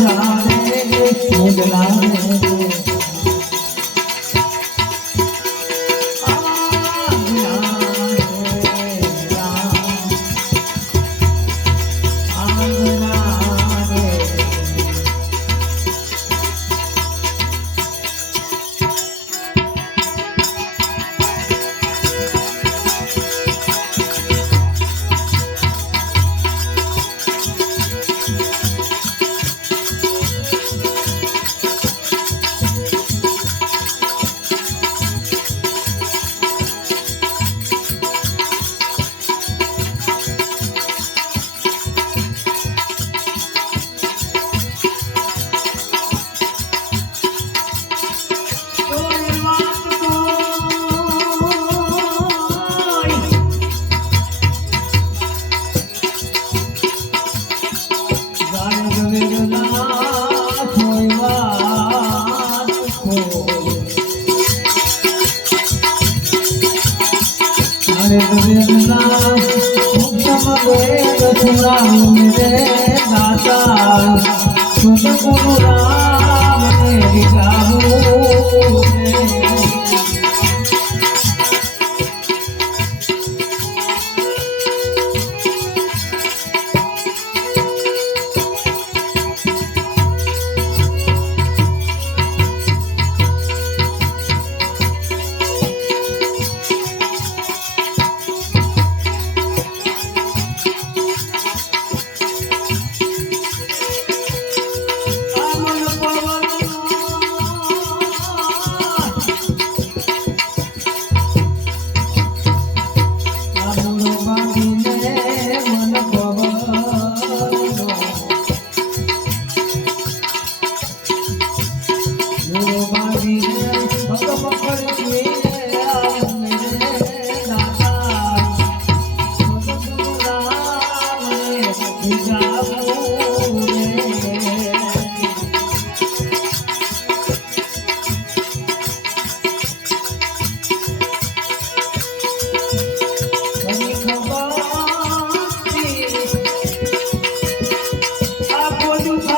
जाने જાણે મોગલા સુખ